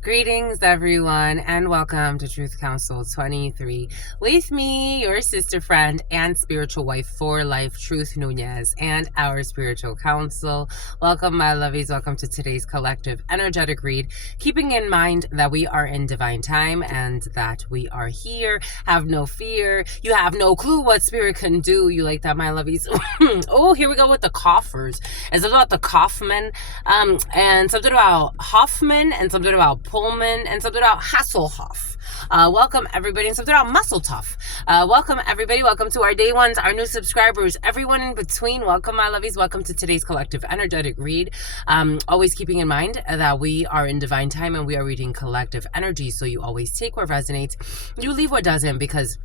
Greetings, everyone, and welcome to Truth Council 23 with me, your sister friend and spiritual wife for life, Truth Nunez, and our spiritual counsel. Welcome, my lovies. Welcome to today's collective energetic read. Keeping in mind that we are in divine time and that we are here. Have no fear. You have no clue what spirit can do. You like that, my lovies? Oh, here we go with the coffers. It's about the Kaufman, and something about Hoffman, and something about Pullman, and something about Hasselhoff. Welcome everybody, and something about Muscle Tough. Welcome everybody. Welcome to our day ones, our new subscribers, everyone in between. Welcome, my lovies. Welcome to today's collective energetic read. Always keeping in mind that we are in divine time and we are reading collective energy. So you always take what resonates, you leave what doesn't, because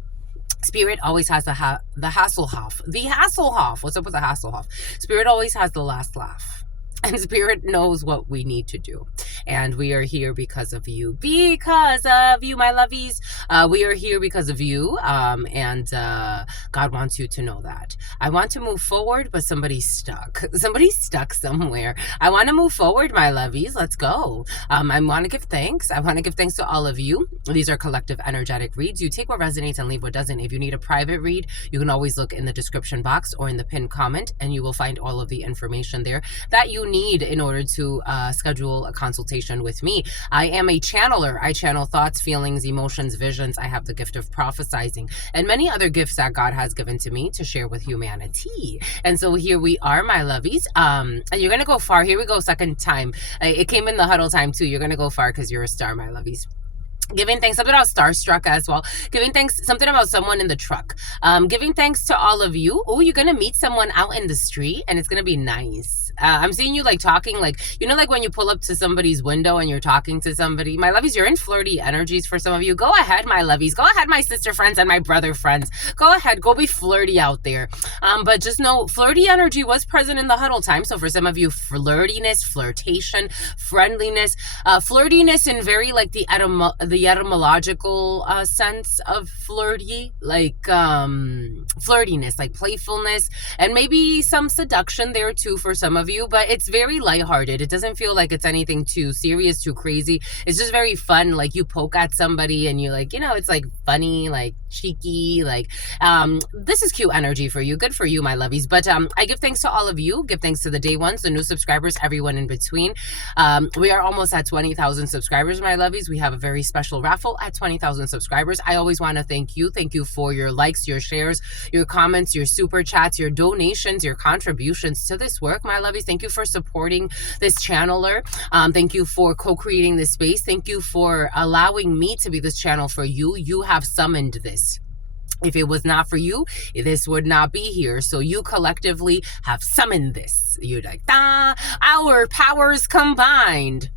Spirit always has the Hasselhoff. The Hasselhoff. What's up with the Hasselhoff? Spirit always has the last laugh. And Spirit knows what we need to do. And we are here because of you. Because of you, my lovies. We are here because of you. And God wants you to know that. I want to move forward, but somebody's stuck. Somebody's stuck somewhere. I want to move forward, my lovies. Let's go. I want to give thanks. I want to give thanks to all of you. These are collective energetic reads. You take what resonates and leave what doesn't. If you need a private read, you can always look in the description box or in the pinned comment, and you will find all of the information there that you need in order to schedule a consultation with me. I am a channeler. I channel thoughts, feelings, emotions, visions. I have the gift of prophesizing and many other gifts that God has given to me to share with humanity. And so here we are, my lovies. And you're going to go far. Here we go, second time. It came in the huddle time too. You're going to go far because you're a star, my lovies. Giving thanks, something about starstruck as well. Giving thanks, something about someone in the truck. Giving thanks to all of you. Oh, you're gonna meet someone out in the street and it's gonna be nice. I'm seeing you like talking, like, you know, like when you pull up to somebody's window and you're talking to somebody. My lovies, you're in flirty energies for some of you. Go ahead, my lovies. Go ahead, my sister friends and my brother friends. Go ahead, go be flirty out there. But just know, flirty energy was present in the huddle time. So for some of you, flirtiness, flirtation, friendliness, flirtiness in very like the etymological sense of flirty, like flirtiness, like playfulness, and maybe some seduction there too for some of you, but it's very lighthearted. It doesn't feel like it's anything too serious, too crazy. It's just very fun. Like you poke at somebody and you're like, you know, it's like funny, like cheeky, like this is cute energy for you. Good for you, my lovies. But I give thanks to all of you. Give thanks to the day ones, the new subscribers, everyone in between. We are almost at 20,000 subscribers, my lovies. We have a very special raffle at 20,000 subscribers. I always want to thank you. Thank you for your likes, your shares, your comments, your super chats, your donations, your contributions to this work, my lovies. Thank you for supporting this channeler. Thank you for co-creating this space. Thank you for allowing me to be this channel for you. You have summoned this. If it was not for you, this would not be here. So you collectively have summoned this. You're like, our powers combined.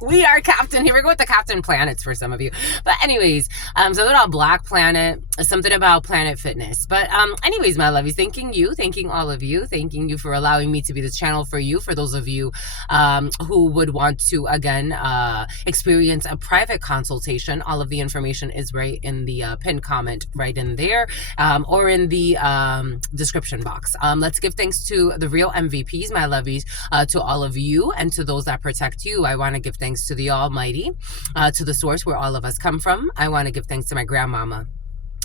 We are Captain. Here we go with the Captain planets for some of you. But anyways, something about Black Planet, something about Planet Fitness. But anyways, my lovies, thanking all of you, thanking you for allowing me to be this channel for you. For those of you who would want to, again, experience a private consultation, all of the information is right in the pinned comment, right in there, or in the description box. Let's give thanks to the real MVPs, my lovies, to all of you and to those that protect you. I want to give thanks to the Almighty, to the source where all of us come from. I want to give thanks to my grandmama,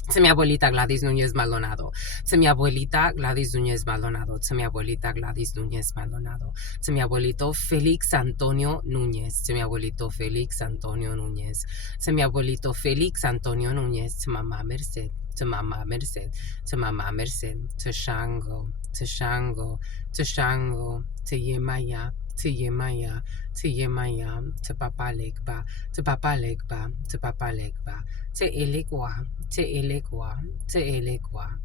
to mi abuelita Gladys Nunez Maldonado, to mi abuelita Gladys Nunez Maldonado, to mi abuelita Gladys Nunez Maldonado, to mi abuelito Felix Antonio Nunez, to mi abuelito Felix Antonio Nunez, to mi abuelito Felix Antonio Nunez, to Mama Merced, to Mama Merced, to Mama Merced, to Shango, to Shango, to Shango, to Yemaya, to Yemaya, to Yemaya, to Papa Legba, to Papa Legba, to Papa Legba, to Elegwa, to Elegwa, to Elegwa,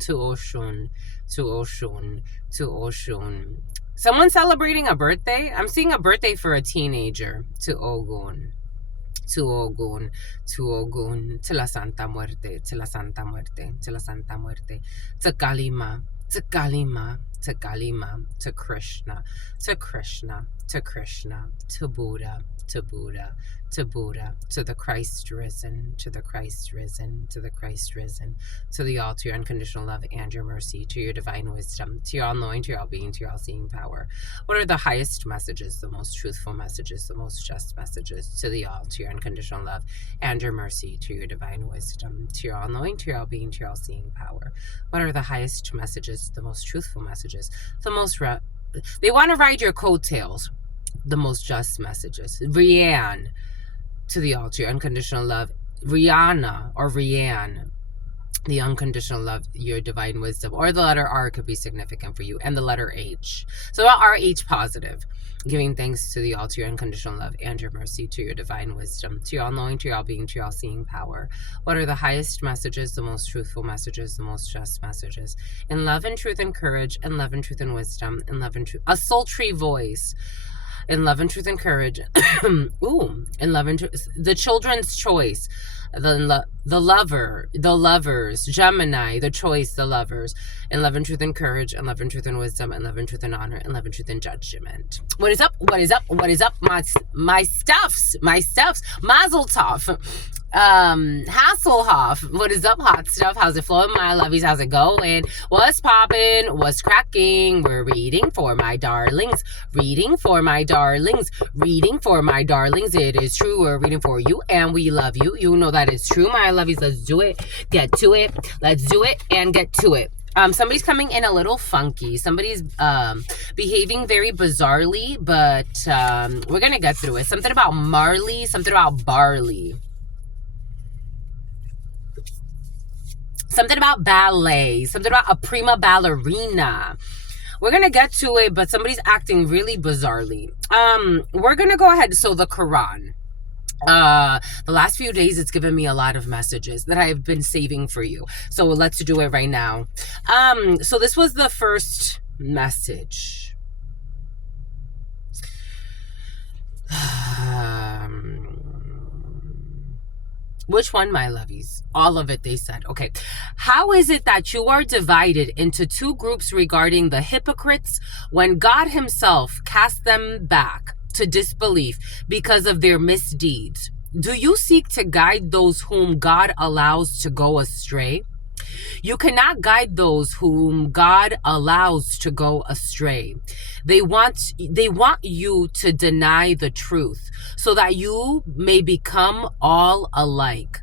to Oshun, to Oshun, to Oshun. Someone celebrating a birthday? I'm seeing a birthday for a teenager. To Ogun. To Ogun, to Ogun, to la Santa Muerte, to la Santa Muerte, to la Santa Muerte, to Kalima, to Kalima, to Kalima, to Krishna, to Krishna, to Krishna, to Buddha, to Buddha, to Buddha, to the Christ risen, to the Christ risen, to the Christ risen, to the all, to your unconditional love and your mercy, to your divine wisdom, to your all-knowing, to your all-being, to your all-seeing power. What are the highest messages, the most truthful messages, the most just messages, to the all, to your unconditional love and your mercy, to your divine wisdom, to your all-knowing, to your all-being, to your all-seeing power? What are the highest messages, the most truthful messages, the most... They want to ride your coattails. The most just messages. Rianne, to the all, to your unconditional love. Rihanna or Rianne, the unconditional love, your divine wisdom. Or the letter R could be significant for you. And the letter H. So RH positive. Giving thanks to the all, to your unconditional love and your mercy, to your divine wisdom, to your all-knowing, to your all-being, to your all-seeing power. What are the highest messages, the most truthful messages, the most just messages? In love and truth and courage, in love and truth and wisdom, in love and truth. A sultry voice. In love and truth and courage. Ooh, in love and truth. The children's choice. The lovers, Gemini, the choice, the lovers, in love and truth and courage, in love and truth and wisdom, in love and truth and honor, in love and truth and judgment. What is up? What is up? What is up? My stuffs, Mazel Tov. Hasselhoff, what is up, hot stuff? How's it flowing, my lovies? How's it going? What's popping? What's cracking? We're reading for my darlings, reading for my darlings, reading for my darlings. It is true, we're reading for you and we love you. You know that it's true, my lovies. Let's do it, get to it. Let's do it and get to it. Somebody's coming in a little funky. Somebody's behaving very bizarrely, but we're gonna get through it. Something about Marley, something about barley. Something about ballet, something about a prima ballerina. We're going to get to it, but somebody's acting really bizarrely. We're going to go ahead. So the Quran. The last few days, it's given me a lot of messages that I've been saving for you. So let's do it right now. So this was the first message. Which one, my lovies? All of it, they said. Okay. How is it that you are divided into two groups regarding the hypocrites when God himself cast them back to disbelief because of their misdeeds? Do you seek to guide those whom God allows to go astray? You cannot guide those whom God allows to go astray. They want you to deny the truth so that you may become all alike.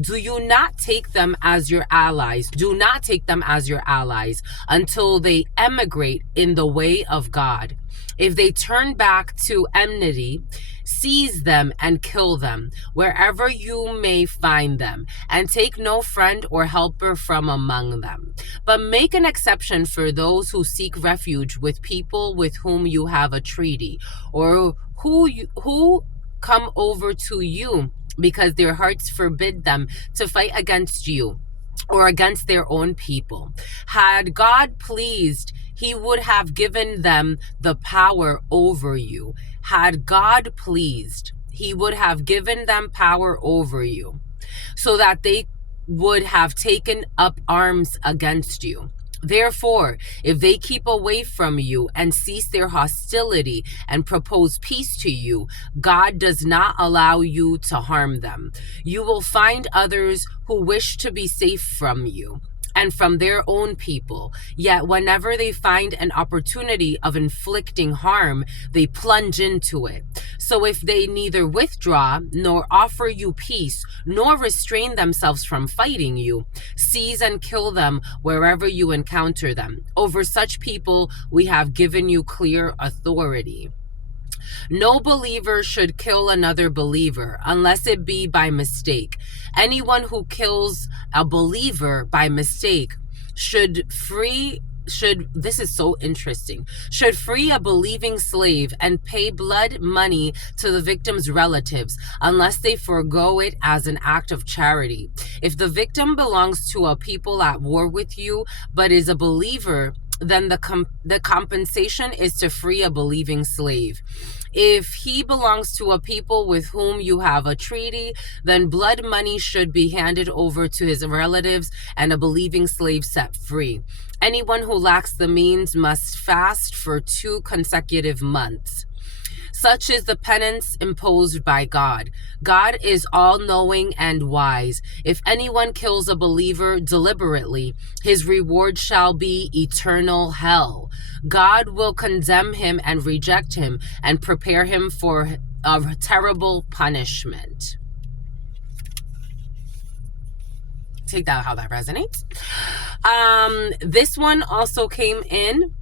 Do you not take them as your allies? Do not take them as your allies until they emigrate in the way of God. If they turn back to enmity, seize them and kill them wherever you may find them, and take no friend or helper from among them. But make an exception for those who seek refuge with people with whom you have a treaty, or who come over to you because their hearts forbid them to fight against you or against their own people. Had God pleased, he would have given them the power over you. Had God pleased, he would have given them power over you, so that they would have taken up arms against you. Therefore, if they keep away from you and cease their hostility and propose peace to you, God does not allow you to harm them. You will find others who wish to be safe from you and from their own people. Yet whenever they find an opportunity of inflicting harm, they plunge into it. So if they neither withdraw, nor offer you peace, nor restrain themselves from fighting you, seize and kill them wherever you encounter them. Over such people, we have given you clear authority. No believer should kill another believer unless it be by mistake. Anyone who kills a believer by mistake should free a believing slave and pay blood money to the victim's relatives unless they forego it as an act of charity. If the victim belongs to a people at war with you but is a believer, then the compensation is to free a believing slave. If he belongs to a people with whom you have a treaty, then blood money should be handed over to his relatives and a believing slave set free. Anyone who lacks the means must fast for 2 consecutive months. Such is the penance imposed by God. God is all-knowing and wise. If anyone kills a believer deliberately, his reward shall be eternal hell. God will condemn him and reject him and prepare him for a terrible punishment. Take that how that resonates. This one also came in.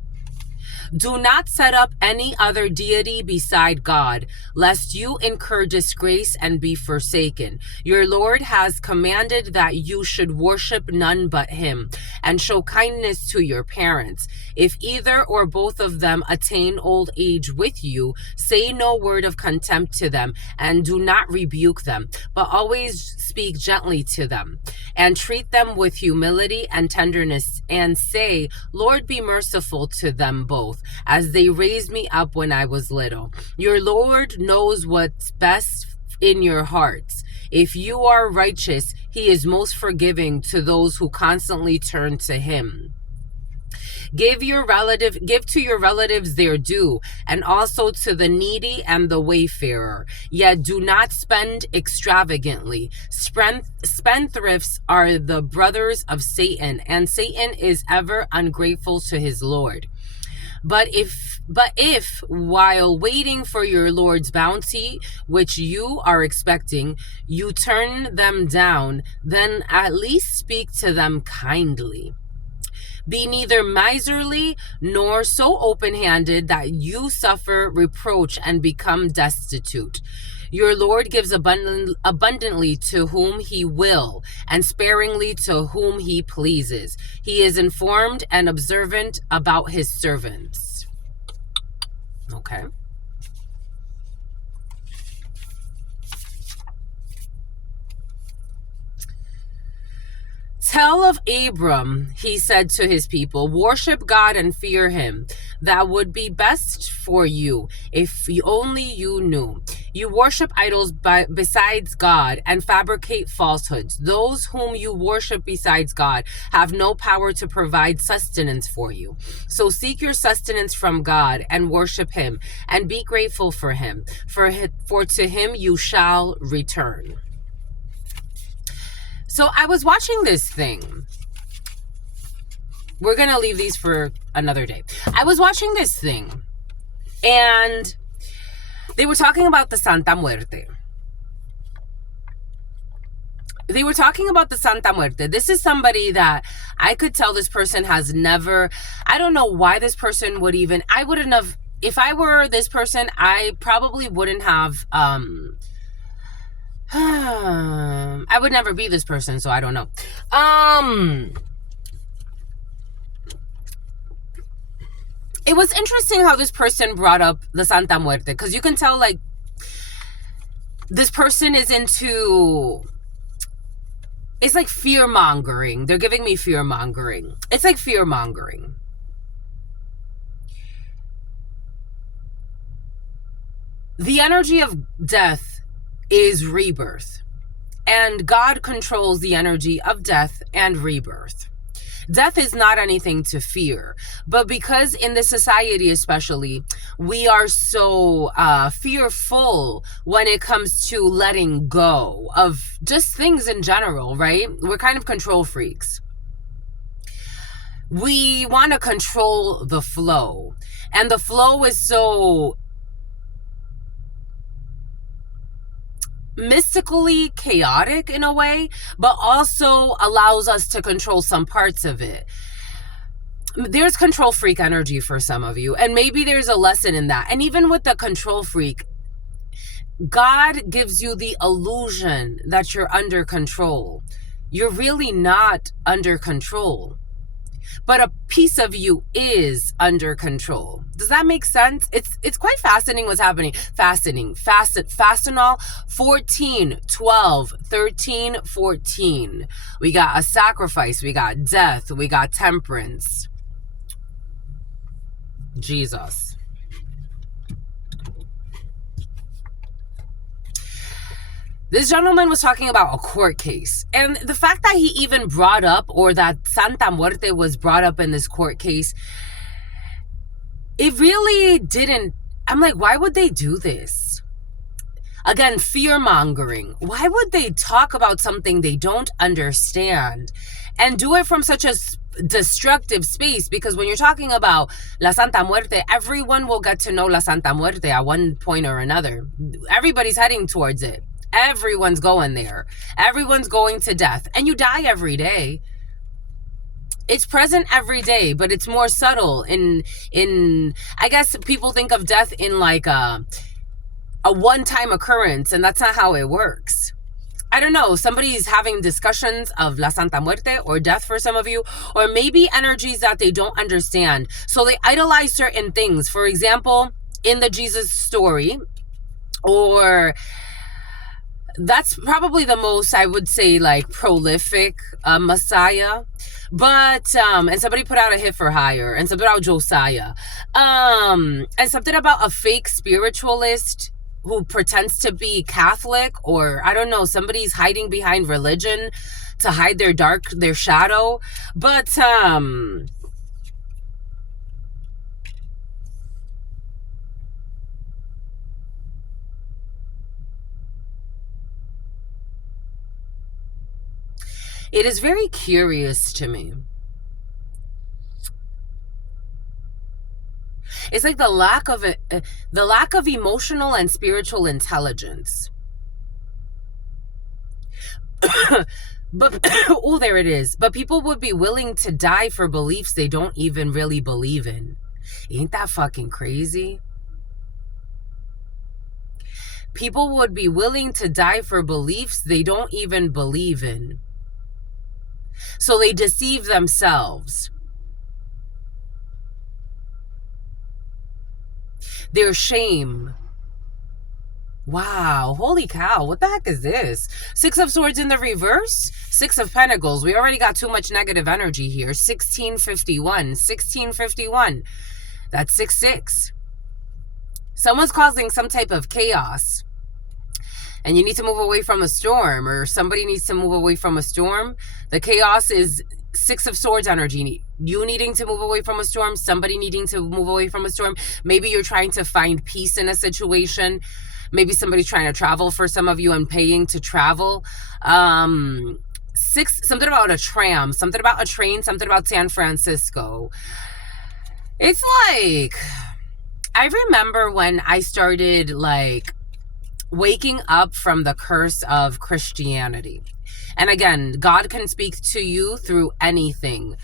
Do not set up any other deity beside God, lest you incur disgrace and be forsaken. Your Lord has commanded that you should worship none but him, and show kindness to your parents. If either or both of them attain old age with you, say no word of contempt to them, and do not rebuke them, but always speak gently to them, and treat them with humility and tenderness, and say, Lord, be merciful to them both, as they raised me up when I was little. Your Lord knows what's best in your hearts. If you are righteous, he is most forgiving to those who constantly turn to him. Give to your relatives their due, and also to the needy and the wayfarer. Yet do not spend extravagantly. Spendthrifts are the brothers of Satan, and Satan is ever ungrateful to his Lord. But if while waiting for your Lord's bounty, which you are expecting, you turn them down, then at least speak to them kindly. Be neither miserly nor so open-handed that you suffer reproach and become destitute. Your Lord gives abundantly to whom he will, and sparingly to whom he pleases. He is informed and observant about his servants. Okay. Tell of Abram, he said to his people, worship God and fear him. That would be best for you if only you knew. You worship idols besides God and fabricate falsehoods. Those whom you worship besides God have no power to provide sustenance for you. So seek your sustenance from God and worship him, and be grateful for him, for to him you shall return. So I was watching this thing. We're going to leave these for another day. I was watching this thing, and they were talking about the Santa Muerte. They were talking about the Santa Muerte. This is somebody that I could tell this person has never, I don't know why this person would even, I wouldn't have, if I were this person, I probably wouldn't have, I would never be this person, so I don't know. It was interesting how this person brought up the Santa Muerte, because you can tell, like, this person is into, it's like fear-mongering. They're giving me fear-mongering. It's like fear-mongering. The energy of death is rebirth, and God controls the energy of death and rebirth. Death is not anything to fear, but because in this society especially, we are so fearful when it comes to letting go of just things in general, right? We're kind of control freaks. We want to control the flow, and the flow is so mystically chaotic in a way, but also allows us to control some parts of it. There's control freak energy for some of you, and maybe there's a lesson in that. And even with the control freak, God gives you the illusion that you're under control. You're really not under control, but a piece of you is under control. Does that make sense? It's quite fascinating what's happening. Fastenal 14, 12, 13, 14. We got a sacrifice. We got death. We got temperance. Jesus. This gentleman was talking about a court case. And the fact that he even brought up, or that Santa Muerte was brought up in this court case, it really didn't. I'm like, why would they do this? Again, fear mongering. Why would they talk about something they don't understand and do it from such a destructive space? Because when you're talking about La Santa Muerte, everyone will get to know La Santa Muerte at one point or another. Everybody's heading towards it. Everyone's going there. Everyone's going to death. And you die every day. It's present every day, but it's more subtle in I guess people think of death in like a one-time occurrence, and that's not how it works. I don't know, somebody's having discussions of La Santa Muerte or death for some of you, or maybe energies that they don't understand. So they idolize certain things. For example, in the Jesus story, or that's probably the most, I would say, like prolific Messiah. But and somebody put out a hit for hire, and something about Josiah, and something about a fake spiritualist who pretends to be Catholic, or I don't know, somebody's hiding behind religion to hide their shadow. But it is very curious to me. It's like the lack of emotional and spiritual intelligence. But oh, there it is. But people would be willing to die for beliefs they don't even really believe in. Ain't that fucking crazy? People would be willing to die for beliefs they don't even believe in. So they deceive themselves. Their shame. Wow, holy cow, what the heck is this? 6 of Swords in the reverse, 6 of Pentacles. We already got too much negative energy here. 1651. That's 6-6. Someone's causing some type of chaos, and you need to move away from a storm, or somebody needs to move away from a storm. The chaos is 6 of Swords energy. You needing to move away from a storm, somebody needing to move away from a storm. Maybe you're trying to find peace in a situation. Maybe somebody's trying to travel for some of you and paying to travel. 6, something about a tram, something about a train, something about San Francisco. It's like, I remember when I started like waking up from the curse of Christianity. And again, God can speak to you through anything.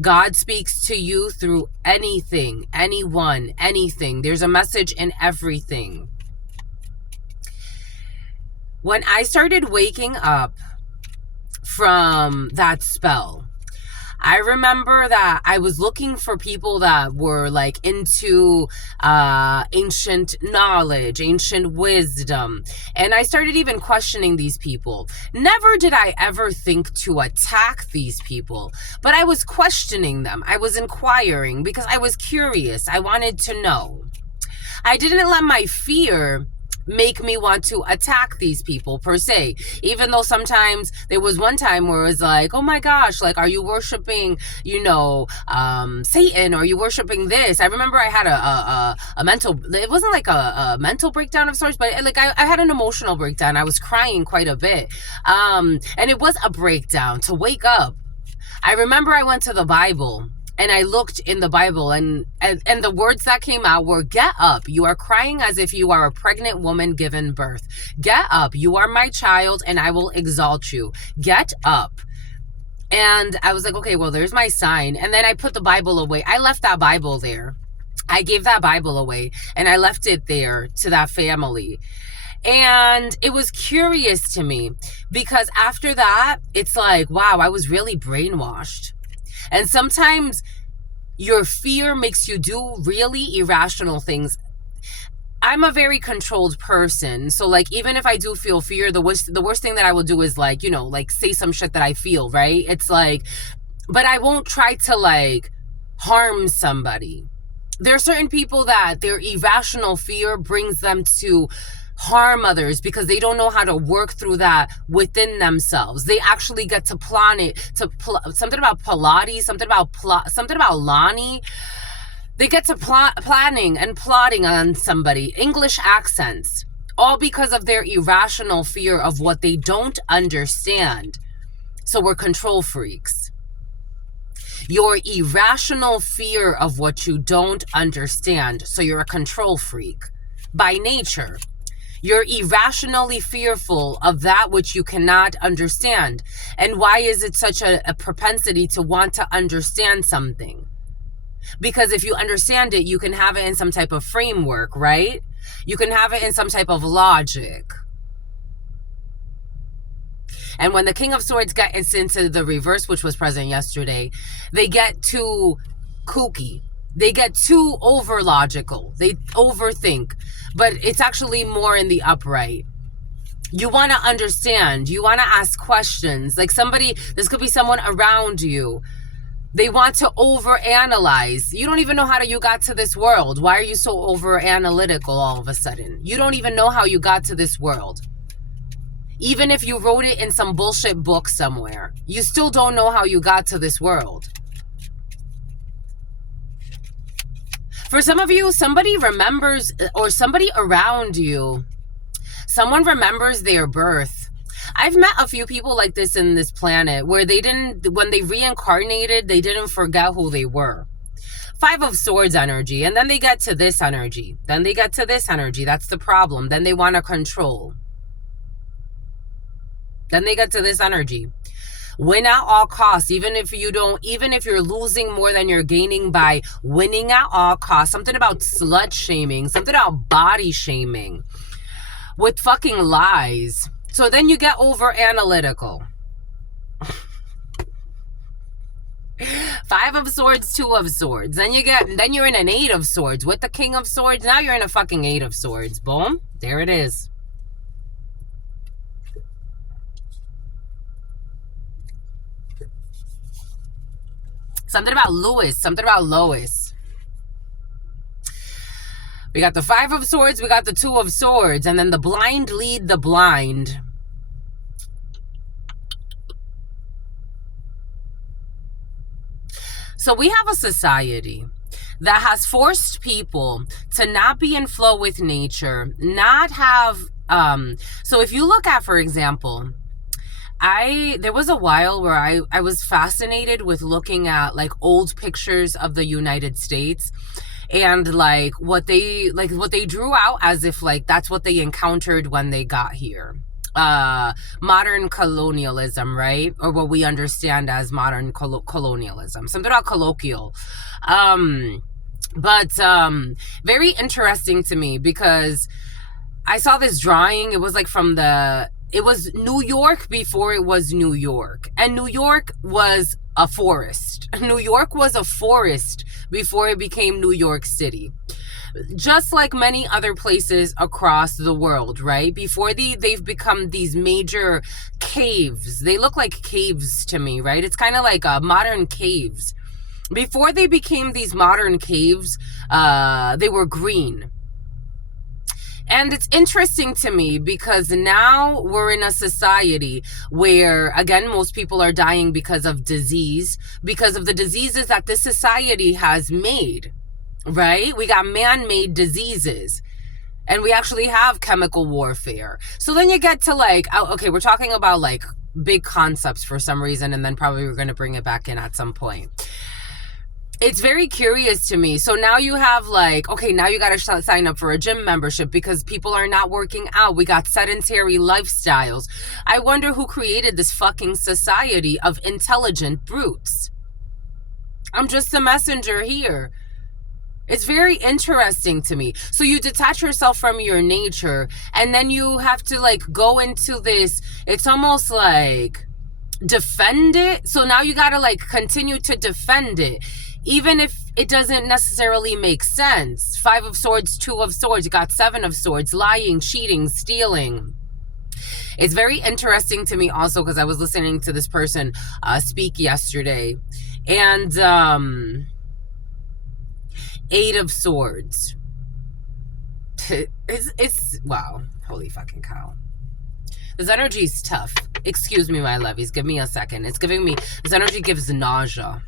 God speaks to you through anything, anyone, anything. There's a message in everything. When I started waking up from that spell, I remember that I was looking for people that were like into ancient knowledge, ancient wisdom. And I started even questioning these people. Never did I ever think to attack these people, but I was questioning them. I was inquiring because I was curious. I wanted to know. I didn't let my fear make me want to attack these people per se, even though sometimes there was one time where it was like, oh my gosh, like, are you worshiping, Satan? Or are you worshiping this? I remember I had a mental, it wasn't like a mental breakdown of sorts, but like I had an emotional breakdown. I was crying quite a bit, and it was a breakdown to wake up. I remember I went to the Bible and I looked in the Bible, and the words that came out were, get up. You are crying as if you are a pregnant woman given birth. Get up. You are my child, and I will exalt you. Get up. And I was like, okay, well, there's my sign. And then I put the Bible away. I left that Bible there. I gave that Bible away, and I left it there to that family. And it was curious to me because after that, it's like, wow, I was really brainwashed. And sometimes your fear makes you do really irrational things. I'm a very controlled person. So like, even if I do feel fear, the worst thing that I will do is like, like say some shit that I feel, right? It's like, but I won't try to like harm somebody. There are certain people that their irrational fear brings them to harm others because they don't know how to work through that within themselves. They actually get to plan it, something about Pilates, something about Lani. They get to planning and plotting on somebody, English accents, all because of their irrational fear of what they don't understand. So we're control freaks. Your irrational fear of what you don't understand. So you're a control freak by nature. You're irrationally fearful of that which you cannot understand. And why is it such a propensity to want to understand something? Because if you understand it, you can have it in some type of framework, right? You can have it in some type of logic. And when the King of Swords gets into the reverse, which was present yesterday, they get too kooky. They get too over logical. They overthink. But it's actually more in the upright. You want to understand. You want to ask questions. Like somebody, this could be someone around you. They want to overanalyze. You don't even know how you got to this world. Why are you so over analytical all of a sudden? You don't even know how you got to this world. Even if you wrote it in some bullshit book somewhere, you still don't know how you got to this world. For some of you, somebody remembers, or somebody around you, someone remembers their birth. I've met a few people like this in this planet where when they reincarnated, they didn't forget who they were. 5 of Swords energy, and then they get to this energy. Then they get to this energy. That's the problem. Then they want to control. Then they get to this energy. Win at all costs, even if you're losing more than you're gaining by winning at all costs. Something about slut shaming, something about body shaming with fucking lies. So then you get over analytical. 5 of Swords, 2 of Swords. Then you're in an 8 of Swords with the King of Swords. Now you're in a fucking 8 of Swords. Boom. There it is. Something about Lewis. Something about Lois. We got the 5 of Swords. We got the 2 of Swords. And then the blind lead the blind. So we have a society that has forced people to not be in flow with nature, not have, so if you look at, for example, there was a while where I was fascinated with looking at like old pictures of the United States and like what they drew out as if like that's what they encountered when they got here. Modern colonialism, right? Or what we understand as modern colonialism. Something about colloquial. But very interesting to me because I saw this drawing. It was like it was New York before it was New York. And New York was a forest. New York was a forest before it became New York City. Just like many other places across the world, right? Before they've become these major caves. They look like caves to me, right? It's kind of like modern caves. Before they became these modern caves, they were green. And it's interesting to me because now we're in a society where, again, most people are dying because of disease, because of the diseases that this society has made, right? We got man-made diseases and we actually have chemical warfare. So then you get to like, okay, we're talking about like big concepts for some reason, and then probably we're going to bring it back in at some point. It's very curious to me. So now you have like, okay, now you got to sign up for a gym membership because people are not working out. We got sedentary lifestyles. I wonder who created this fucking society of intelligent brutes. I'm just a messenger here. It's very interesting to me. So you detach yourself from your nature and then you have to like go into this, it's almost like defend it. So now you got to like continue to defend it. Even if it doesn't necessarily make sense. 5 of Swords, 2 of Swords, you got 7 of Swords, lying, cheating, stealing. It's very interesting to me also because I was listening to this person speak yesterday. And 8 of Swords. It's wow. Holy fucking cow. This energy is tough. Excuse me, my lovies. Give me a second. It's giving me... This energy gives nausea.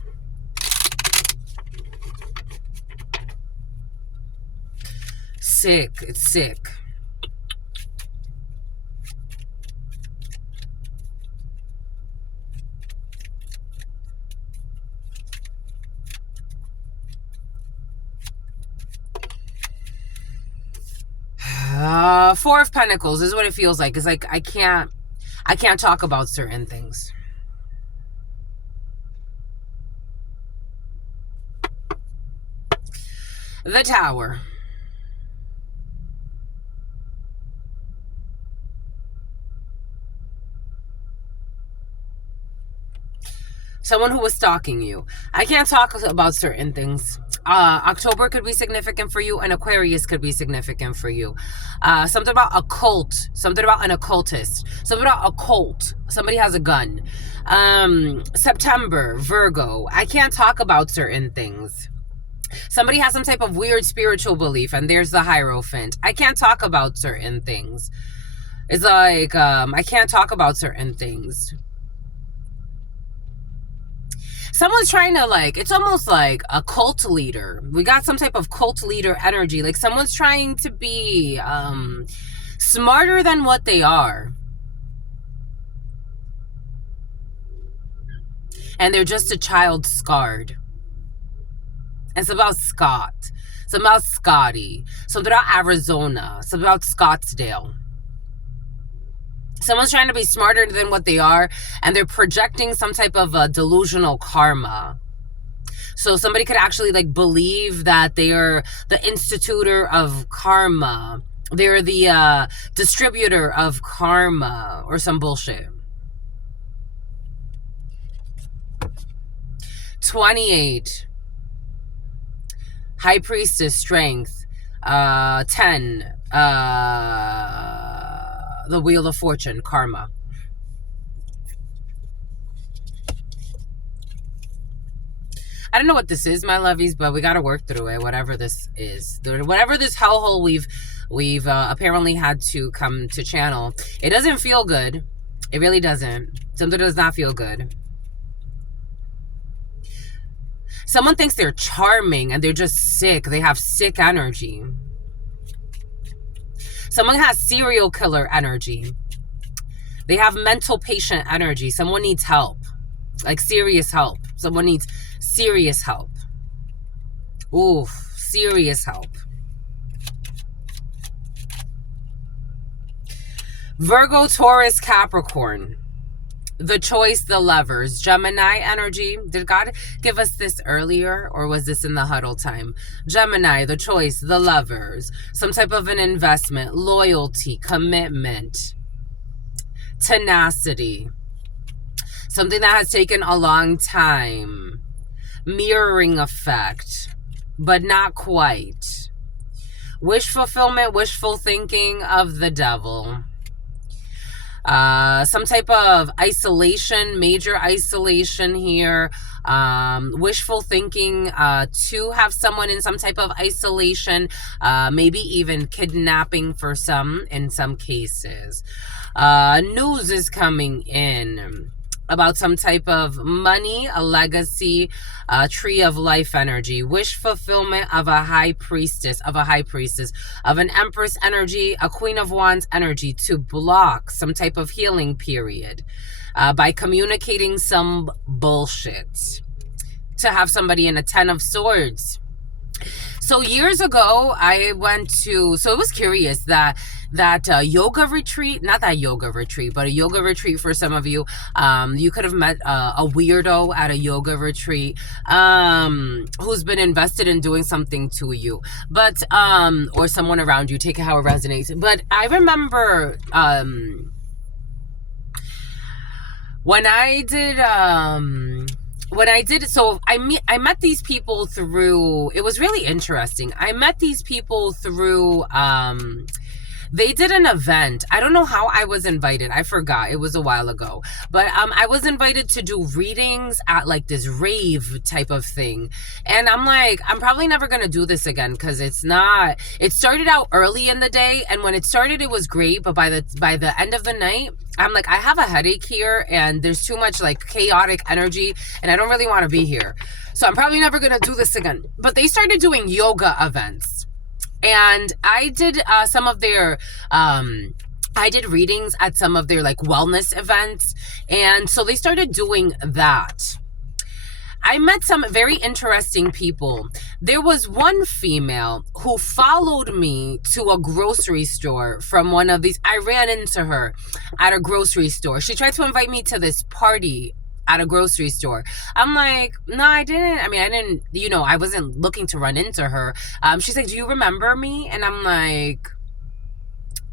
Sick. It's sick. Four of Pentacles is what it feels like. It's like I can't talk about certain things. The Tower. Someone who was stalking you. I can't talk about certain things. October could be significant for you, and Aquarius could be significant for you. Something about a cult. Something about an occultist. Something about a cult. Somebody has a gun. September, Virgo. I can't talk about certain things. Somebody has some type of weird spiritual belief, and there's the Hierophant. I can't talk about certain things. It's like, I can't talk about certain things. Someone's trying to, like, it's almost like a cult leader. We got some type of cult leader energy. Like, someone's trying to be smarter than what they are. And they're just a child scarred. It's about Scott. It's about Scotty. Something about Arizona. Something about Scottsdale. Someone's trying to be smarter than what they are, and they're projecting some type of delusional karma. So somebody could actually, like, believe that they are the institutor of karma. They're the distributor of karma or some bullshit. 28. High Priestess, Strength. 10. The Wheel of Fortune, Karma. I don't know what this is, my lovies, but we got to work through it, whatever this is. Whatever this hellhole we've apparently had to come to channel. It doesn't feel good. It really doesn't. Something does not feel good. Someone thinks they're charming and they're just sick. They have sick energy. Someone has serial killer energy. They have mental patient energy. Someone needs help. Like serious help. Someone needs serious help. Ooh, serious help. Virgo, Taurus, Capricorn. The Choice, the Lovers. Gemini energy. Did God give us this earlier, or was this in the huddle time? Gemini, the Choice, the Lovers. Some type of an investment, loyalty, commitment, tenacity. Something that has taken a long time. Mirroring effect, but not quite. Wish fulfillment, wishful thinking of the devil. Some type of isolation, major isolation here. Wishful thinking to have someone in some type of isolation, maybe even kidnapping for some in some cases. News is coming in about some type of money, a legacy, tree of life energy, wish fulfillment of a high priestess, of an empress energy, a queen of wands energy, to block some type of healing period by communicating some bullshit. To have somebody in a 10 of swords. So years ago, I went to, so it was curious that yoga retreat, not that yoga retreat, but a yoga retreat for some of you. You could have met a weirdo at a yoga retreat who's been invested in doing something to you, but or someone around you, take it how it resonates. But I remember when I did, so I met these people through, it was really interesting. I met these people through They did an event. I don't know how I was invited. I forgot. It was a while ago. But I was invited to do readings at like this rave type of thing. And I'm like, I'm probably never going to do this again because it's not. It started out early in the day, and when it started it was great, but by the end of the night, I'm like, I have a headache here and there's too much like chaotic energy and I don't really want to be here. So I'm probably never going to do this again. But they started doing yoga events. And I did some of their I did readings at some of their like wellness events. And so they started doing that. I met some very interesting people. There was one female who followed me to a grocery store from one of these. I ran into her at a grocery store. She tried to invite me to this party at a grocery store. I'm like, no, I didn't. I mean, I didn't, I wasn't looking to run into her. She's like, do you remember me? And I'm like,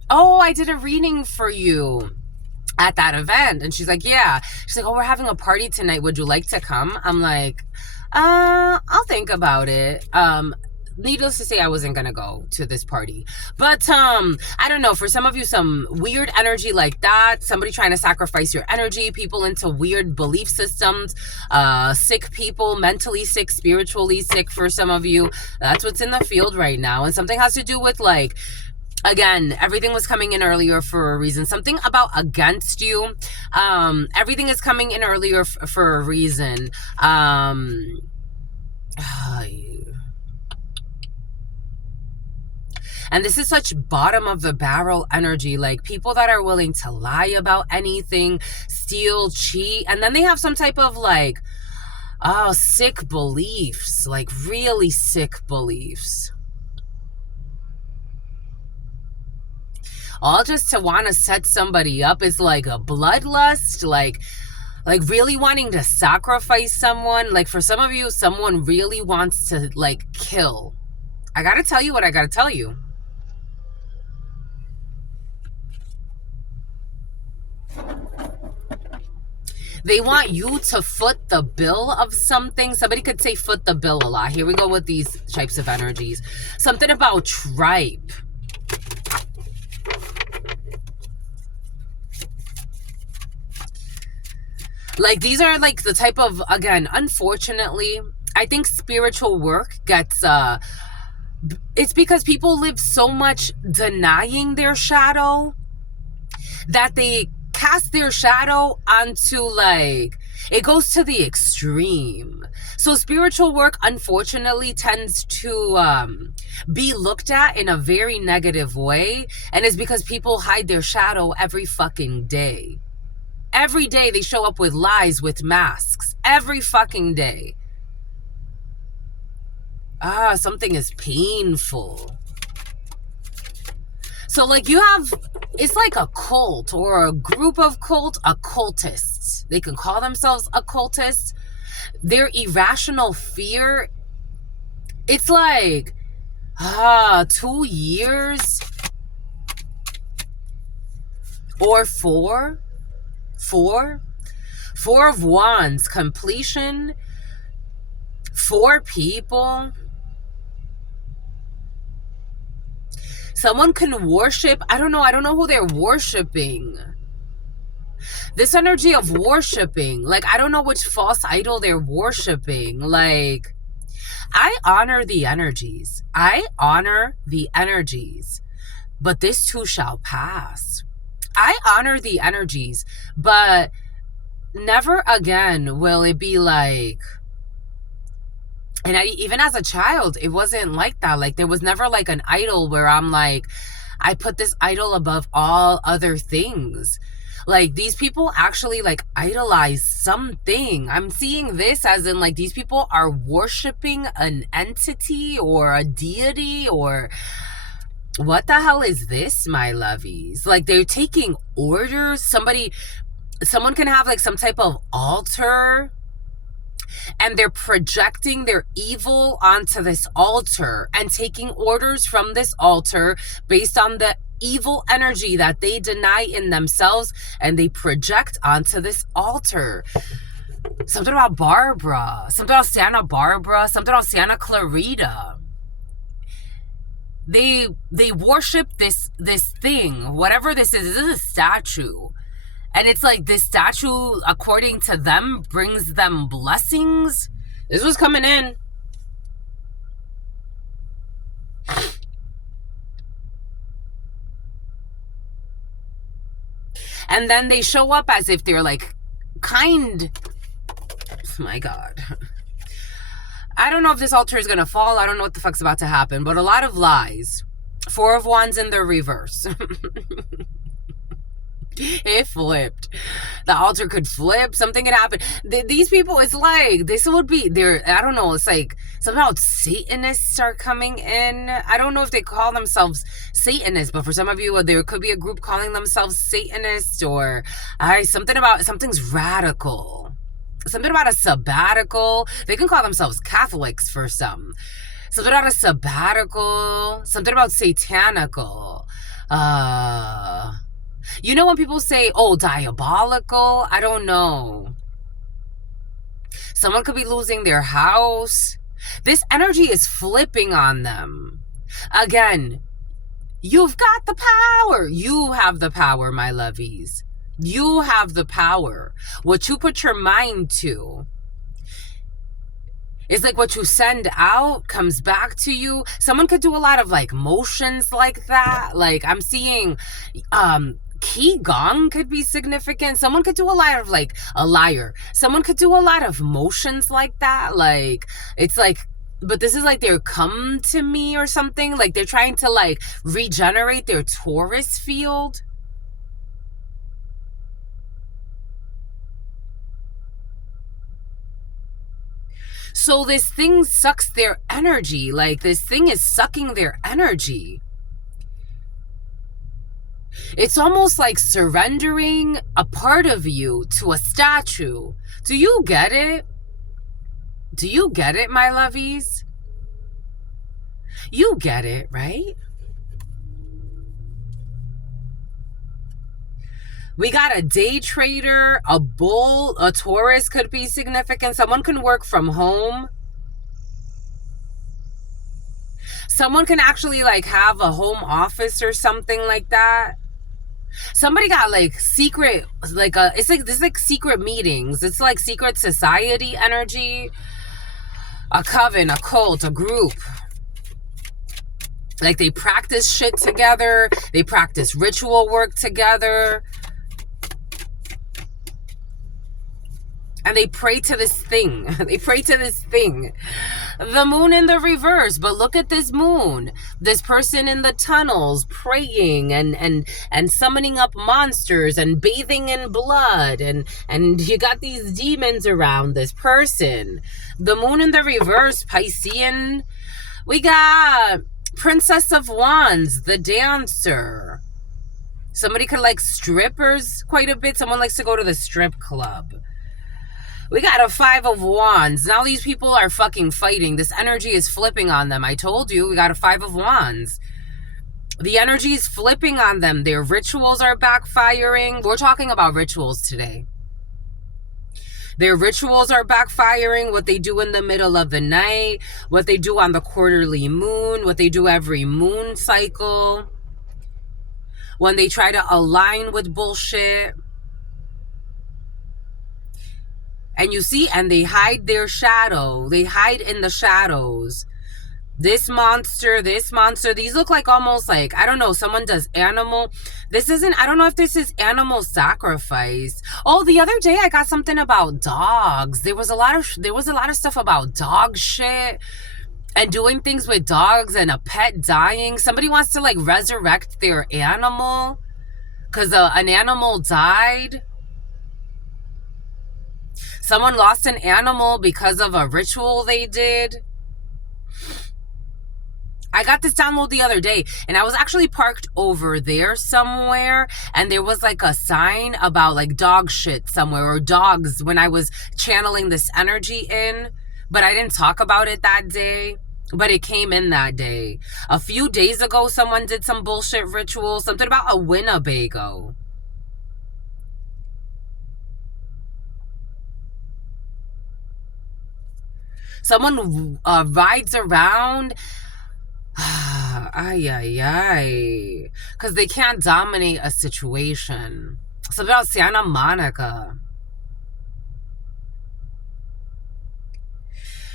oh, I did a reading for you at that event. And she's like, yeah. She's like, oh, we're having a party tonight. Would you like to come? I'm like, I'll think about it. Needless to say, I wasn't gonna go to this party. But I don't know, for some of you, some weird energy like that, somebody trying to sacrifice your energy, people into weird belief systems, sick people, mentally sick, spiritually sick for some of you. That's what's in the field right now. And something has to do with like, again, everything was coming in earlier for a reason. Something about against you. Everything is coming in earlier for a reason. And this is such bottom of the barrel energy, like people that are willing to lie about anything, steal, cheat, and then they have some type of like, sick beliefs, like really sick beliefs. All just to want to set somebody up is like a bloodlust, like really wanting to sacrifice someone. Like for some of you, someone really wants to like kill. I gotta tell you what I gotta tell you. They want you to foot the bill of something. Somebody could say foot the bill a lot. Here we go with these types of energies. Something about tripe. Like these are like the type of, again, unfortunately, I think spiritual work gets, it's because people live so much denying their shadow that they cast their shadow onto like, it goes to the extreme. So spiritual work, unfortunately, tends to be looked at in a very negative way. And it's because people hide their shadow every fucking day. Every day they show up with lies, with masks. Every fucking day. Something is painful. So like you have, it's like a cult or a group of occultists. They can call themselves occultists. Their irrational fear, it's like, 2 years or four of wands, completion, 4 people. Someone can worship. I don't know who they're worshiping. This energy of worshiping, like, I don't know which false idol they're worshiping. Like, I honor the energies. But this too shall pass. I honor the energies, but never again will it be like, and even as a child, it wasn't like that. Like, there was never like an idol where I'm like, I put this idol above all other things. Like, these people actually like idolize something. I'm seeing this as in like, these people are worshiping an entity or a deity, or what the hell is this, my lovies? Like, they're taking orders. Someone can have like some type of altar, and they're projecting their evil onto this altar and taking orders from this altar based on the evil energy that they deny in themselves, and they project onto this altar. Something about Barbara, something about Santa Barbara, something about Santa Clarita. they worship this thing, whatever this is. This is a statue. And it's like this statue, according to them, brings them blessings. This was coming in. And then they show up as if they're like kind. Oh my God. I don't know if this altar is going to fall. I don't know what the fuck's about to happen, but a lot of lies. 4 of Wands in the reverse. It flipped. The altar could flip. Something could happen. These people, it's like, this would be, I don't know, it's like, somehow Satanists are coming in. I don't know if they call themselves Satanists, but for some of you, there could be a group calling themselves Satanists, or something's radical. Something about a sabbatical. They can call themselves Catholics for some. Something about a sabbatical. Something about satanical. You know when people say, oh, diabolical? I don't know. Someone could be losing their house. This energy is flipping on them. Again, you've got the power. You have the power, my lovies. You have the power. What you put your mind to. It's like what you send out comes back to you. Someone could do a lot of like motions like that. Like I'm seeing Qigong could be significant. Someone could do a lot of like a liar. Someone could do a lot of motions like that. Like it's like, but this is like they're come to me or something. Like they're trying to like regenerate their Taurus field. So this thing sucks their energy. Like this thing is sucking their energy. It's almost like surrendering a part of you to a statue. Do you get it? Do you get it, my lovies? You get it, right? We got a day trader, a bull, a Taurus could be significant. Someone can work from home. Someone can actually like have a home office or something like that. Somebody got like secret, like it's like this like secret meetings. It's like secret society energy. A coven, a cult, a group. Like they practice shit together. They practice ritual work together. And they pray to this thing. They pray to this thing. The moon in the reverse. But look at this moon. This person in the tunnels praying and summoning up monsters and bathing in blood. And you got these demons around this person. The moon in the reverse, Piscean. We got Princess of Wands, the dancer. Somebody could like strippers quite a bit. Someone likes to go to the strip club. We got a 5 of Wands. Now these people are fucking fighting. This energy is flipping on them. I told you, we got a 5 of Wands. The energy is flipping on them. Their rituals are backfiring. We're talking about rituals today. Their rituals are backfiring. What they do in the middle of the night. What they do on the quarterly moon. What they do every moon cycle. When they try to align with bullshit. And you see, and they hide their shadow. They hide in the shadows. This monster, these look like almost like, I don't know, someone does animal. This isn't, I don't know if this is animal sacrifice. Oh, the other day I got something about dogs. There was a lot of stuff about dog shit and doing things with dogs and a pet dying. Somebody wants to like resurrect their animal because an animal died. Someone lost an animal because of a ritual they did. I got this download the other day, and I was actually parked over there somewhere, and there was like a sign about like dog shit somewhere, or dogs, when I was channeling this energy in, but I didn't talk about it that day, but it came in that day. A few days ago, someone did some bullshit ritual, something about a Winnebago. Someone rides around. Ay, ay, ay. Because they can't dominate a situation. Something about Santa Monica.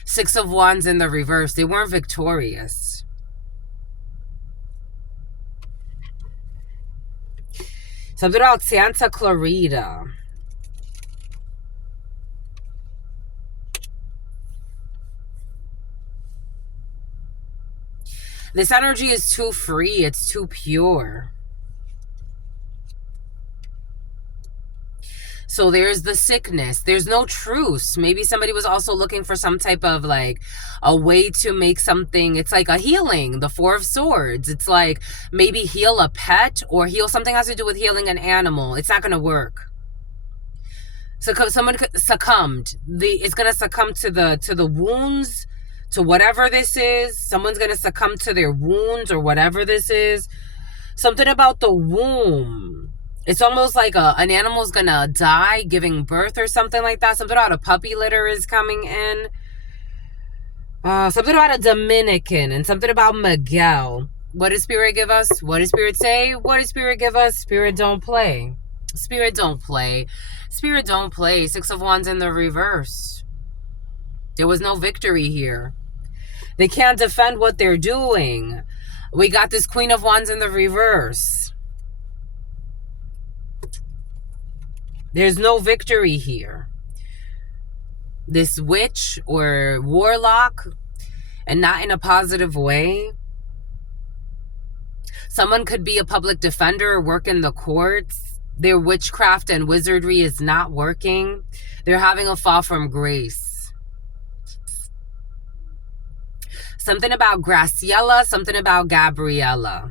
Six of Wands in the reverse. They weren't victorious. Something about Santa Clarita. This energy is too free. It's too pure. So there's the sickness. There's no truce. Maybe somebody was also looking for some type of like a way to make something. It's like a healing, the Four of Swords. It's like maybe heal a pet or heal something has to do with healing an animal. It's not going to work. So someone succumbed. It's going to succumb to the wounds, to whatever this is. Someone's going to succumb to their wounds or whatever this is. Something about the womb. It's almost like an animal's gonna die giving birth or something like that. Something about a puppy litter is coming in. Something about a Dominican and something about Miguel. What does Spirit give us? What does Spirit say? What does Spirit give us? Spirit don't play. Spirit don't play. Spirit don't play. Six of Wands in the reverse. There was no victory here. They can't defend what they're doing. We got this Queen of Wands in the reverse. There's no victory here. This witch or warlock, and not in a positive way. Someone could be a public defender or work in the courts. Their witchcraft and wizardry is not working. They're having a fall from grace. Something about Graciela, something about Gabriella.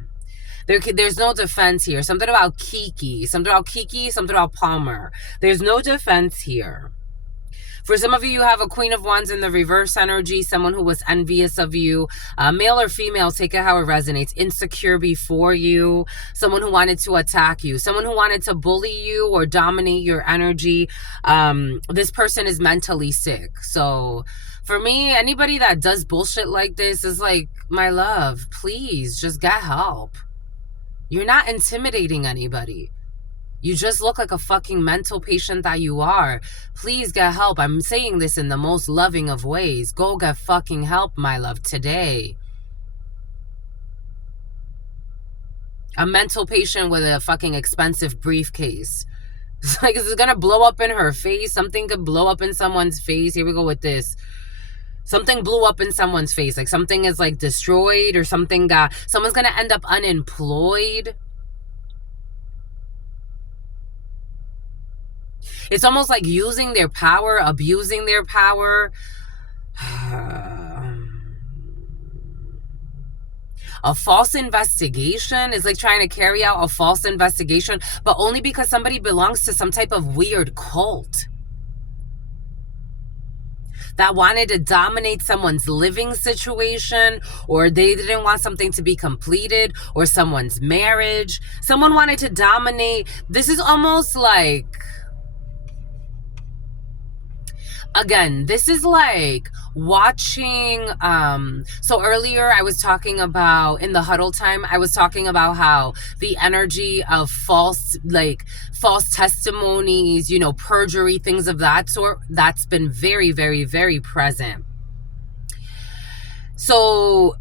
There's no defense here. Something about Kiki. Something about Palmer. There's no defense here. For some of you, you have a Queen of Wands in the reverse energy. Someone who was envious of you. Male or female, take it how it resonates. Insecure before you. Someone who wanted to attack you. Someone who wanted to bully you or dominate your energy. This person is mentally sick. So for me, anybody that does bullshit like this is like, my love, please just get help. You're not intimidating anybody. You just look like a fucking mental patient that you are. Please get help. I'm saying this in the most loving of ways. Go get fucking help, my love, today. A mental patient with a fucking expensive briefcase. It's like, is it gonna blow up in her face? Something could blow up in someone's face. Here we go with this. Something blew up in someone's face. Like something is like destroyed or something someone's going to end up unemployed. It's almost like using their power, abusing their power. A false investigation is like trying to carry out a false investigation, but only because somebody belongs to some type of weird cult that wanted to dominate someone's living situation, or they didn't want something to be completed, or someone's marriage. Someone wanted to dominate. This is almost like, again, this is like watching, so earlier I was talking about, in the huddle time, I was talking about how the energy of false testimonies, you know, perjury, things of that sort, that's been very, very, very present. So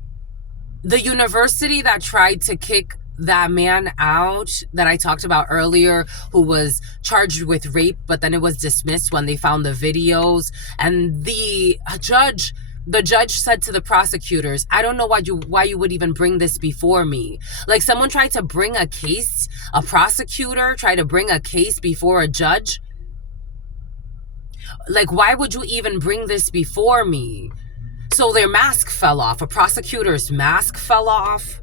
the university that tried to kick that man out that I talked about earlier, who was charged with rape, but then it was dismissed when they found the videos, and the judge said to the prosecutors, I don't know why you would even bring this before me. Like, someone tried to bring a case, a prosecutor tried to bring a case before a judge. Like, why would you even bring this before me? So their mask fell off. A prosecutor's mask fell off.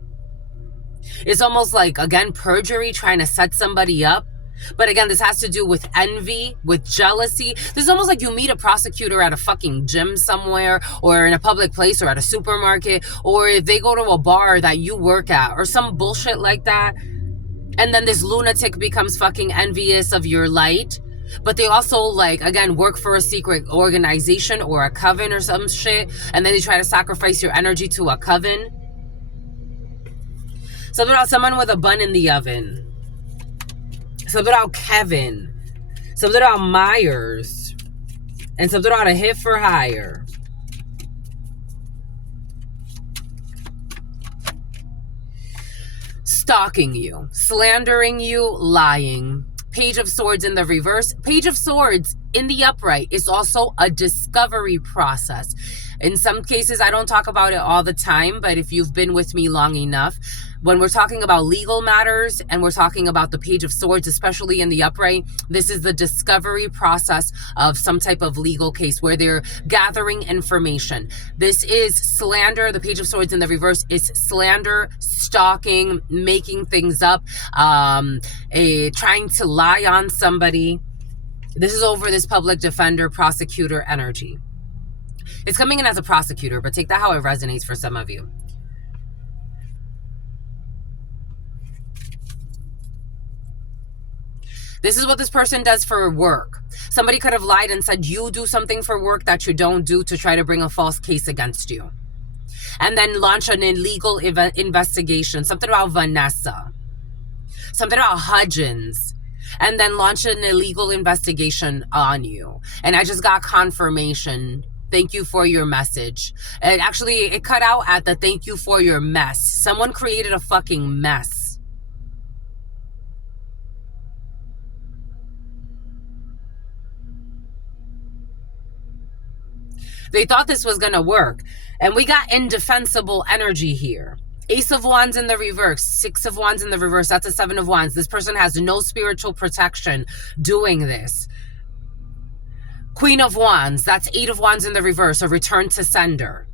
It's almost like, again, perjury, trying to set somebody up. But again, this has to do with envy, with jealousy. This is almost like you meet a prosecutor at a fucking gym somewhere, or in a public place, or at a supermarket, or if they go to a bar that you work at, or some bullshit like that. And then this lunatic becomes fucking envious of your light. But they also, like, again, work for a secret organization or a coven or some shit. And then they try to sacrifice your energy to a coven. Something about someone with a bun in the oven. Something about Kevin. Something about Myers. And something about a hit for hire. Stalking you, slandering you, lying. Page of Swords in the reverse. Page of Swords in the upright is also a discovery process. In some cases, I don't talk about it all the time, but if you've been with me long enough, when we're talking about legal matters and we're talking about the Page of Swords, especially in the upright, this is the discovery process of some type of legal case where they're gathering information. This is slander. The Page of Swords in the reverse is slander, stalking, making things up, trying to lie on somebody. This is over this public defender, prosecutor energy. It's coming in as a prosecutor, but take that how it resonates for some of you. This is what this person does for work. Somebody could have lied and said you do something for work that you don't do to try to bring a false case against you. And then launch an illegal investigation. Something about Vanessa. Something about Hudgens. And then launch an illegal investigation on you. And I just got confirmation. Thank you for your message. And actually, it cut out at the thank you for your mess. Someone created a fucking mess. They thought this was going to work. And we got indefensible energy here. Ace of Wands in the reverse. 6 of Wands in the reverse. That's a 7 of Wands. This person has no spiritual protection doing this. Queen of Wands. That's 8 of Wands in the reverse. A return to sender.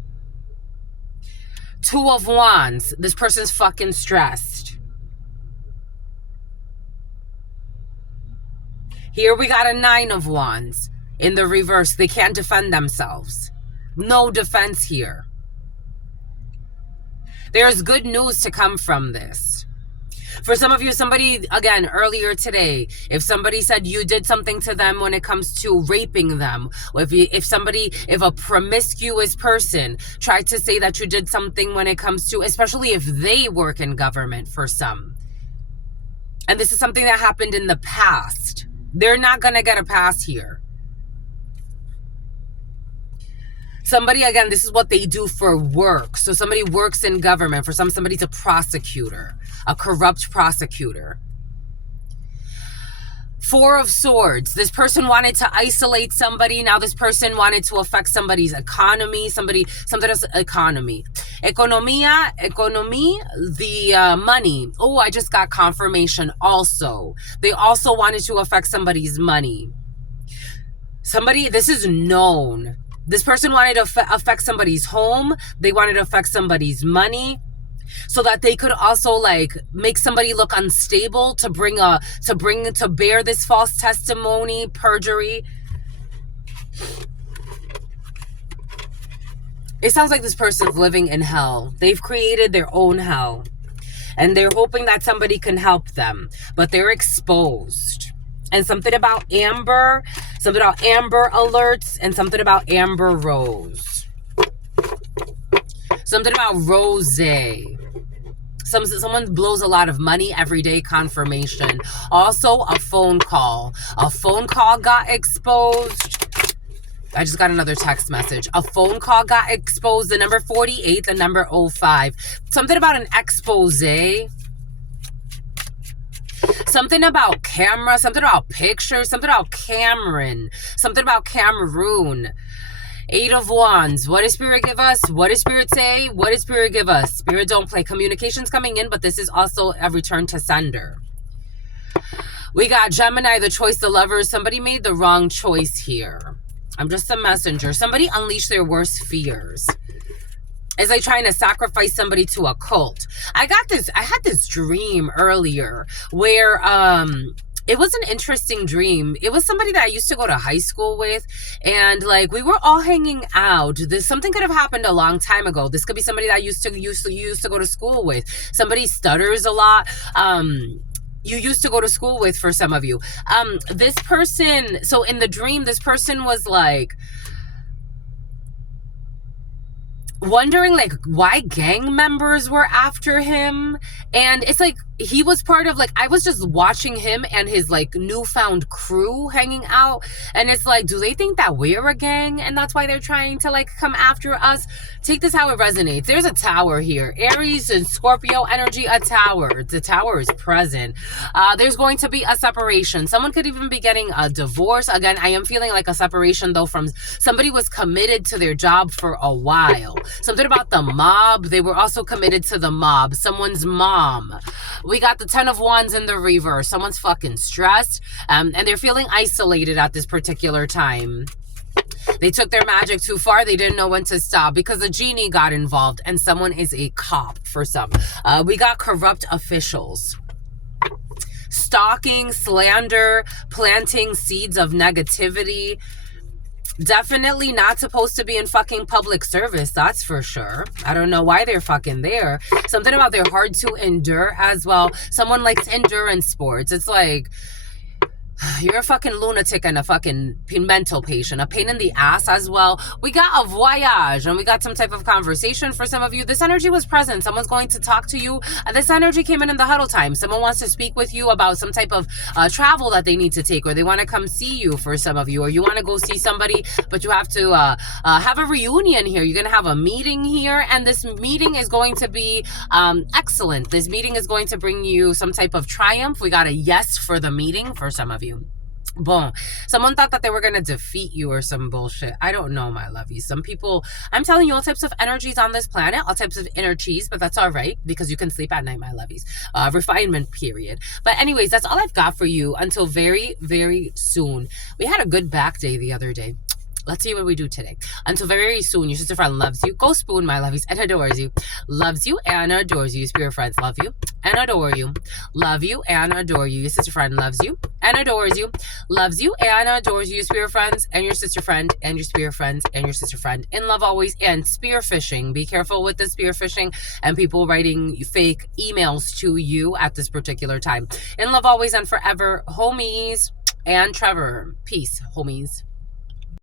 2 of Wands. This person's fucking stressed. Here we got a 9 of Wands. In the reverse, they can't defend themselves. No defense here. There's good news to come from this. For some of you, somebody, again, earlier today, if somebody said you did something to them when it comes to raping them, or if a promiscuous person tried to say that you did something when it comes to, especially if they work in government for some. And this is something that happened in the past. They're not going to get a pass here. Somebody, again, this is what they do for work. So somebody works in government. For somebody's a prosecutor, a corrupt prosecutor. 4 of Swords. This person wanted to isolate somebody. Now this person wanted to affect somebody's economy. Somebody else, economy. Economy, the money. Oh, I just got confirmation also. They also wanted to affect somebody's money. This is known. This person wanted to affect somebody's home. They wanted to affect somebody's money so that they could also like make somebody look unstable to bear this false testimony, perjury. It sounds like this person's living in hell. They've created their own hell and they're hoping that somebody can help them, but they're exposed. And something about Amber alerts, and something about Amber Rose. Something about Rose. Someone blows a lot of money every day, confirmation. Also, a phone call. A phone call got exposed. I just got another text message. A phone call got exposed. The number 48, the number 05. Something about an expose. Something about camera, something about pictures, something about Cameron, something about Cameroon. 8 of Wands. What does Spirit give us? What does Spirit say? What does Spirit give us? Spirit don't play. Communication's coming in, but this is also a return to sender. We got Gemini, the choice, the lovers. Somebody made the wrong choice here. I'm just a messenger. Somebody unleashed their worst fears. It's like trying to sacrifice somebody to a cult. I had this dream earlier where it was an interesting dream. It was somebody that I used to go to high school with, and like we were all hanging out. Something could have happened a long time ago. This could be somebody that you used to go to school with. Somebody stutters a lot. You used to go to school with, for some of you. This person, so in the dream, this person was like, wondering like why gang members were after him. And it's like he was part of, like, I was just watching him and his like newfound crew hanging out, and it's like, do they think that we're a gang and that's why they're trying to like come after us? Take this how it resonates. There's a tower here, Aries and Scorpio energy. A tower, the tower is present. There's going to be a separation. Someone could even be getting a divorce. Again, I am feeling like a separation though from somebody was committed to their job for a while. Something about the mob. They were also committed to the mob. Someone's mom. We got the 10 of Wands in the reverse. Someone's fucking stressed, and they're feeling isolated at this particular time. They took their magic too far. They didn't know when to stop because the genie got involved, and someone is a cop for some. We got corrupt officials. Stalking, slander, planting seeds of negativity. Definitely not supposed to be in fucking public service, that's for sure. I don't know why they're fucking there. Something about they're hard to endure as well. Someone likes endurance sports. It's like, you're a fucking lunatic and a fucking mental patient, a pain in the ass as well. We got a voyage, and we got some type of conversation for some of you. This energy was present. Someone's going to talk to you. This energy came in the huddle time. Someone wants to speak with you about some type of travel that they need to take, or they want to come see you for some of you, or you want to go see somebody, but you have to have a reunion here. You're going to have a meeting here, and this meeting is going to be excellent. This meeting is going to bring you some type of triumph. We got a yes for the meeting for some of you. Boom. Someone thought that they were going to defeat you or some bullshit. I don't know, my lovies. Some people, I'm telling you, all types of energies on this planet, all types of energies, but that's all right because you can sleep at night, my lovies. Refinement period. But anyways, that's all I've got for you until very, very soon. We had a good back day the other day. Let's see what we do today. Until very soon, your sister friend loves you. Go spoon, my lovies, and adores you. Loves you and adores you. Spirit friends love you and adore you. Love you and adore you. Your sister friend loves you and adores you. Loves you and adores you. Your spirit friends and your sister friend and your spirit friends and your sister friend. In love always. And spear phishing. Be careful with the spear phishing and people writing fake emails to you at this particular time. In love always and forever, homies. And Trevor. Peace, homies.